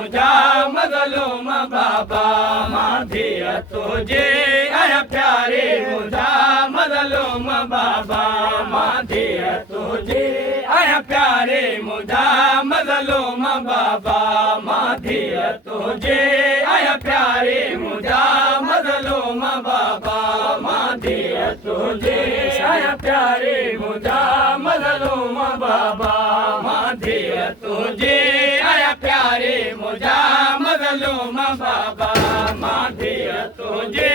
मुझा मज़लूम बाबा माधिया तुझे आया प्यारे मुझा मज़लूम बाबा माधिया तुझे आया प्यारे मुझा मज़लूम बाबा माधिया तुझे आया प्यारे मुझा मज़लूम बाबा माधिया तुझे आया प्यारे मुझा मज़लूम बाबा माधिया तुझे आया प्यारे मुझा मज़लूम बाबा माधिया तुझे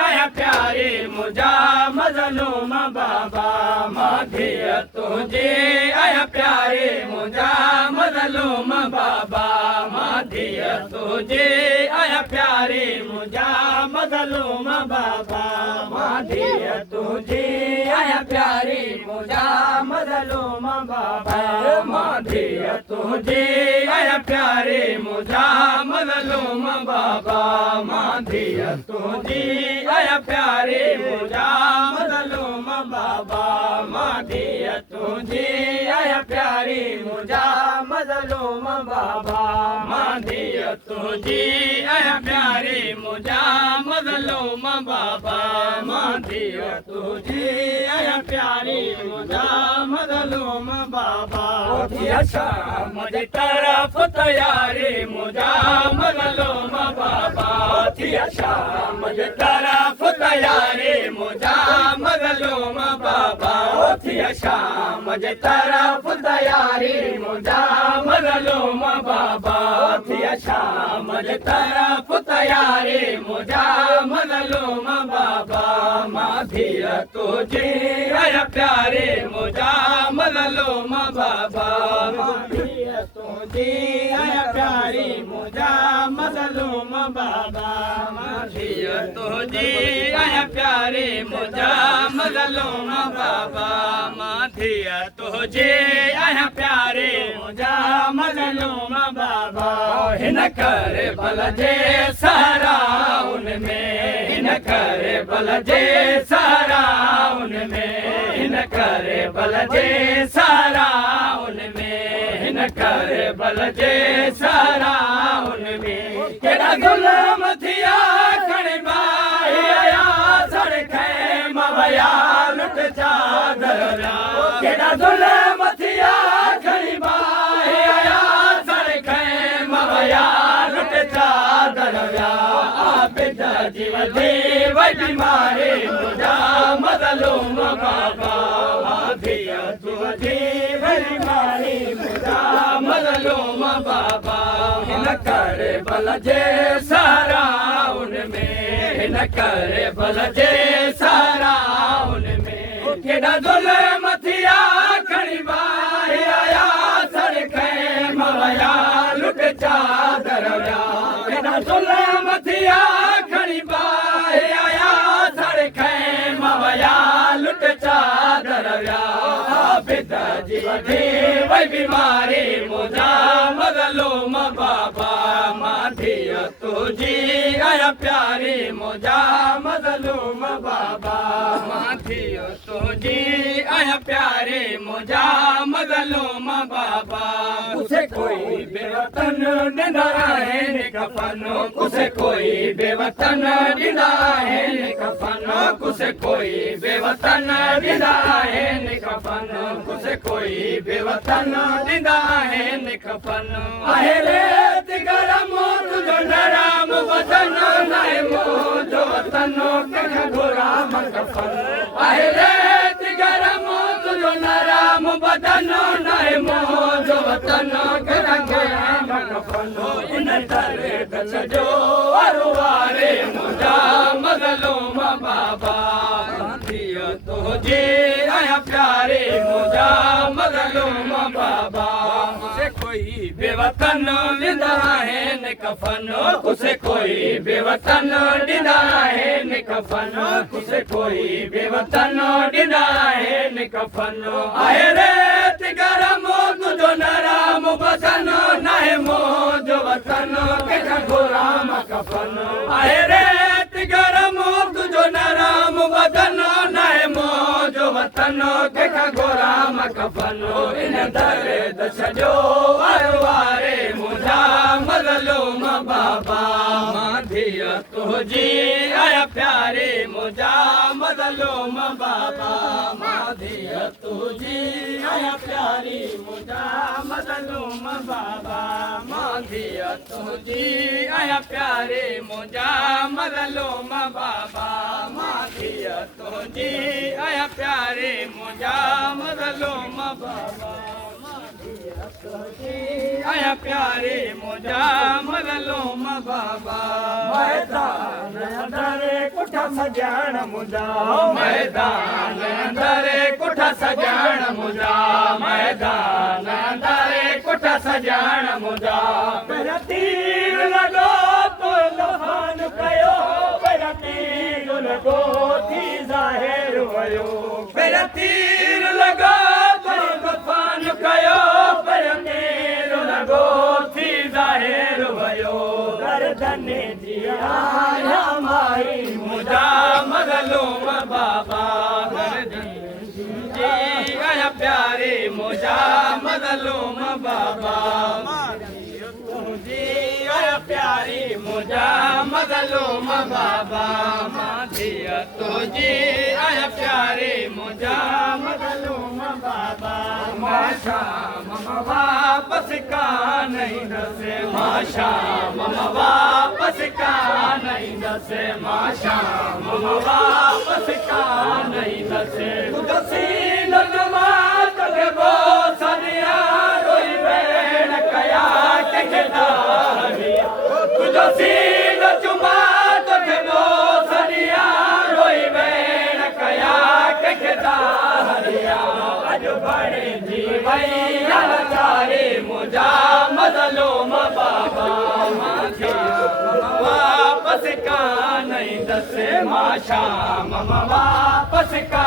आया प्यारे मुझा मज़लूम बाबा माधिया तुझे आया प्यारे मुझा मज़लूम बाबा माधिया तुझे आया प्यारे मुझा मज़लूम बाबा माधिया तुझे आया प्यारे मुझा मज़लूम बाबा माधिया तुझे आया प्यारे मुझा मज़लूम बाबा माधिया तुझे आया प्यारे मुझा मज़लूम बाबा माधिया तुझे आया प्यारे मुझा मज़लूम बाबा माधिया तुझे आया प्यारे मुझा मज़लूम बाबा माधिया तुझे आया प्यारे मुझा मज़लूम बाबा शाम जी तरफ तैयारी मुझा मज़लूम बाबा शाम जी तरफ तैयारी मुझा मज़लूम बाबा शाम जी तरफ तैयारी मुझा मज़लूम बाबा शाम जी तरफ तैयारी मुझा मज़लूम बाबा माधिया तुझे आया प्यारे मुझा मज़लूम बाबा माधिया तुझे आया प्यारे मुझा मज़लूम बाबा माधिया तुझे आया प्यारे मुझा मज़लूम बाबा माधिया तुझे आया प्यारे मुझा मज़लूम बाबा हिन करे भल जे सारा उनमें हिन करे भल जे सारा उनमें हिन करे भल जे सारा उनमें हिन करे भल जे सारा उनमें केड़ा ज़ुल्म थिया खणी बाही आया सड़के मवया लुट चादर केड़ा ज़ुल्म थिया खणी बाही आया सड़के मवया लुट चादर आबिदा जीव देव बीमारी मुझा मज़लूम बाबा माधिया तुझे बीमारी मुझा मज़लूम बाबा हिन करे भल जे सारा उनमें हिन करे भल जे सारा उनमें केड़ा ज़ुल्म थिया खणी बाही आया सड़के मवया लुट चादर केड़ा ज़ुल्म थिया खणी बाही आया सड़के मवया लुट चादर आबिदा जीव देव बीमारी मुझा मज़लूम बाबा माधिया तुझे आया प्यारे मुझा मज़लूम बाबा माधिया तुझे आया प्यारे मुझा मज़लूम बाबा उसे कोई बेवतन ॾींदा आहिनि कफ़न उसे कोई बेवतन ॾींदा आहिनि कफ़न उसे कोई बेवतन ॾींदा आहिनि कफ़न उसे कोई बेवतन ॾींदा आहिनि कफ़न आहे रेत गरम तुंहिंजो नरम बदन नाहे मुंहिंजो वतन कंहिंखां घुराम कफ़न आहे रेत गरम तुंहिंजो नरम बदन नाहे मुंहिंजो वतन कंहिंखां घुराम कफ़न इन करे सॼो वारे मुंहिंजा मज़लूम बाबा माधिया तुझे आया प्यारे मुझा मज़लूम बाबा उसे कोई बेवतन ॾींदा आहिनि कफ़न उसे कोई बेवतन ॾींदा आहिनि कफ़न उसे कोई बेवतन ॾींदा आहिनि कफ़न आहे रेत गरम तुंहिंजो नरम बदन नाहे मुंहिंजो वतन कंहिंखां घुराम कफ़न आहे रेत गरम तुंहिंजो नरम बदन नाहे मुंहिंजो वतन कंहिंखां घुराम कफ़न इन दर्द सॼो वारे मुंहिंजा मज़लूम तुझी आया प्यारे मुझा मजलूम बाबा माधिय तुझी आया प्यारी मुझा मजलूम बाबा माधिय तुझी आया प्यारे मुझा मजलूम बाबा माधिय तुझी आया प्यारे मुझा मजलूम बाबा आया प्यारे मुझा मजलूम बाबा मैदान अंदरे कुठा सजाण मुझा मैदान अंदरे कुठा सजाण मुझा मैदान अंदरे कुठा सजाण मुझा मेरा तीर लगो तो दफन कयो मेरा तीर लगो थी जाहिर वयो मेरा तीर लगो तो दफन कयो जाहिर भयो गर्दन जिया माई मुझा मजलूम बाबा गर्दन जिया प्यारे मुझा मजलूम बाबा जिया प्यारी मुझा मजलूम बाबा माधिया तुझी आया प्यारे मुझा मजलूम बाबा माशा मम वापस का नहीं दसे माशा मम वापस का नहीं दसे माशा मम वापस का नहीं दसे तुझसी नजमा तके बो सदिया रोई बेन कया के खेदारिया तुझसी नजमा तके बो सदिया रोई बेन कया के खेदारिया अज बड़े जी भैया चारे मुझा मजलूम बाबा माधिया वापस का नहीं दसे माशा मम वापस का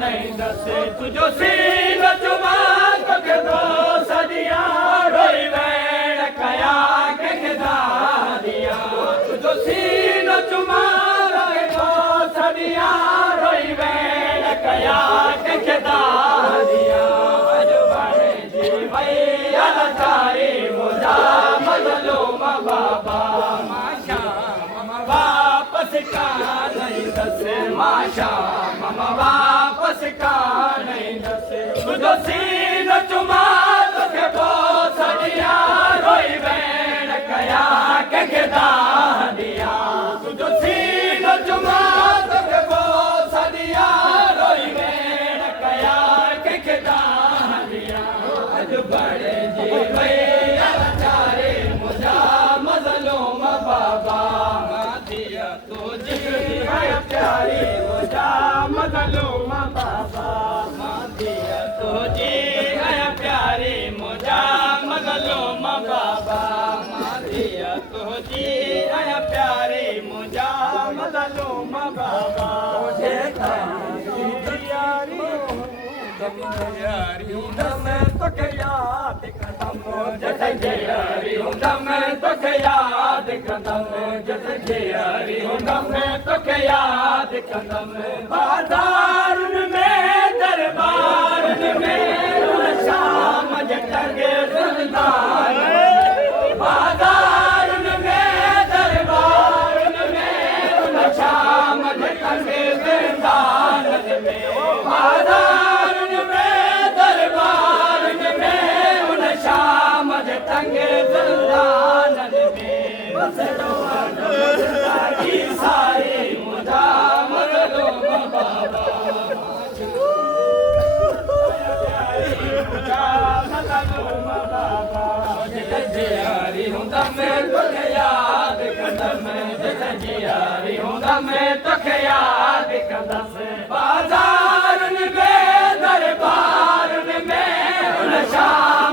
नहीं दसे तुझो सीन चुमा के दो सदिया रोई बैण कया के खिदा दिया तुझो सीन चुमा के दो सदिया रोई बैण कया के खिदा दिया भैया चारे मुझा मजलूम बाबा माशा मम वापस का नहीं दसे माशा मम वापस का नहीं दसे तुझो सीन चुमा के बो सदिया रोई बैण कया के खिदा दिया तुझो सीन चुमा के बो सदिया रोई बैण कया के खिदा बड़े जी भैया चारे मुझा मजलूम बाबा माधिया तुझी है प्यारी मुझा मजलूम बाबा माधिया तुझी है प्यारी मुझा मजलूम बाबा माधिया तुझी है प्यारी मुझा मजलूम बाबा मुझे यारी मैं तो याद कदम जैसे यारी मैं तो याद कदम जैसे यारी मैं तो याद कदम बाजार में दरबार में शाम जगे सुल्तान बाजार में दरबार में शाम जगे सुल्तान में तंगे ज़िंदान में बस सारी मुझा मजलूम बाबा मुझा मजलूम बाबा जियारी हूँ मैं तो याद कदम जियारी हूँ मैं तो याद कदम बाजार में दरबार में शाम